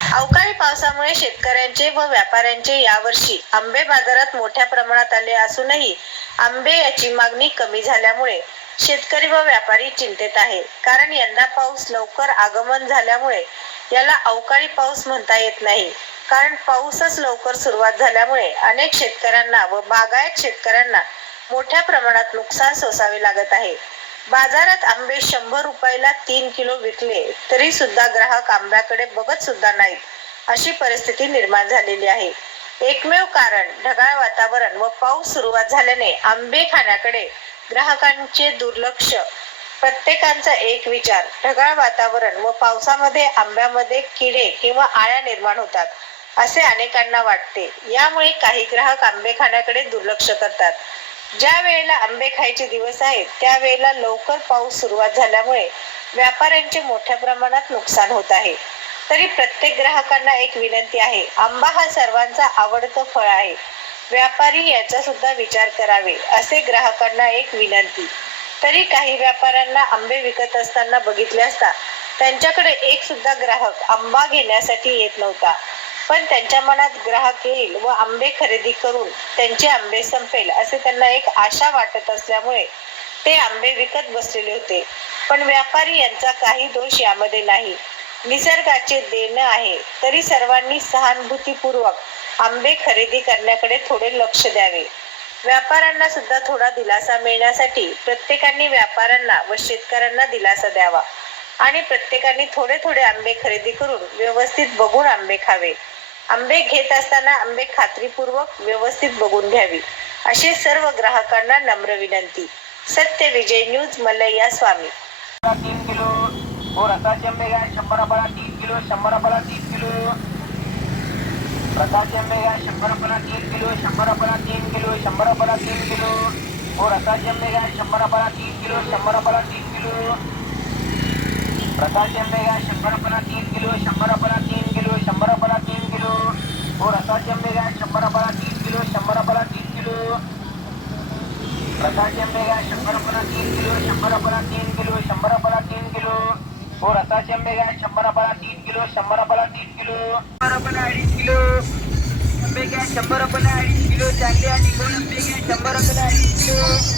अवकाळी पावसामुळे शेतकऱ्यांचे व व्यापाऱ्यांचे यावर्षी आंबे बाजारात मोठ्या प्रमाणात आले असूनही आंबे याची मागणी कमी झाल्यामुळे शेतकरी व व्यापारी चिंतेत आहे कारण यंदा पाऊस लवकर आगमन झाल्यामुळे याला अवकाळी पाऊस म्हणता येत नाही. कारण पाऊसच लवकर सुरुवात झाल्यामुळे अनेक शेतकऱ्यांना व बागायत शेतकऱ्यांना मोठ्या प्रमाणात नुकसान सोसावे लागत आहे. बाजारात आंबे शंभर रुपयाला तीन किलो विकले तरी सुद्धा ग्राहक आंब्याकडे बघत सुद्धा नाहीत अशी परिस्थिती निर्माण झालेली आहे. एकमेव कारण ढगाळ वातावरण व पाऊस सुरुवात झाल्याने आंबे खाण्याकडे ग्राहकांचे दुर्लक्ष. प्रत्येकांचा एक विचार ढगाळ वातावरण व पावसामध्ये आंब्यामध्ये किडे किंवा आळ्या निर्माण होतात. असे अनेकांना वाटते. यामुळे काही ग्राहक आंबे खाण्याकडे दुर्लक्ष करतात. ज्या वेळेला आंबे खायचे दिवस आहेत त्यावेळेला लवकर पाऊस सुरुवात झाल्यामुळे व्यापाऱ्यांचे मोठ्या प्रमाणात नुकसान होत आहे. तरी प्रत्येक ग्राहकांना एक विनंती आहे आंबा हा सर्वांचा आवडतं फळ आहे. व्यापारी याचा सुद्धा विचार करावे असे ग्राहकांना एक विनंती. तरी काही व्यापाऱ्यांना आंबे विकत असताना बघितले असता त्यांच्याकडे एक सुद्धा ग्राहक आंबा घेण्यासाठी येत नव्हता. पण त्यांच्या मनात ग्राहक येईल व आंबे खरेदी करून त्यांचे आंबे संपेल असे त्यांना एक आशा वाटत असल्यामुळे ते आंबे विकत बसलेले होते. पण व्यापारी यांचा काही दोष यामध्ये नाही. निसर्गाचे देणं आहे तरी सर्वांनी सहानुभूतीपूर्वक आंबे खरेदी करण्याकडे थोडे लक्ष द्यावे. व्यापाऱ्यांना सुद्धा थोडा दिलासा मिळण्यासाठी प्रत्येकाने व्यापाऱ्यांना व शेतकऱ्यांना दिलासा द्यावा आणि प्रत्येकाने थोडे थोडे आंबे खरेदी करून व्यवस्थित बघून आंबे खावे. आंबे घेत असताना आंबे खात्रीपूर्वक व्यवस्थित बघून घ्यावी अशी सर्व ग्राहकांना नम्र विनंती. सत्य विजय न्यूज मल्लय्या स्वामी. तीन किलो. हो, और आंबे घ्या शंभर रुपयाला तीन किलो शंभर रुपयाला तीन किलो. रसाचे आंबे घ्या शंभर रुपयाला तीन किलो शंभर रुपयाला तीन किलो शंभर रुपयाला तीन किलो. हो, और आंबे घ्या शंभर रुपयाला तीन किलो शंभर रुपयाला तीन किलो. रसा चंबेगा शंभर रुपयाला तीन किलो शंभर रुपयाला तीन किलो शंभर रुपयाला तीन किलो और रसा चंबेगा शंभर रुपयाला तीन किलो शंभर रुपयाला तीन किलो प्रकाश आंबे घ्या शंभर रुपयाला तीन किलो शंभर रुपयाला तीन किलो शंभर रुपयाला तीन किलो हो रसाचे आंबे घ्या शंभर रुपयाला तीन किलो शंभर रुपयाला तीन किलो शंभर अपना अडीच किलो आंबे घ्या शंभर रुपयाला अडीच किलो चांगले आणि गोड आंबे घ्या शंभर अपना अडीच किलो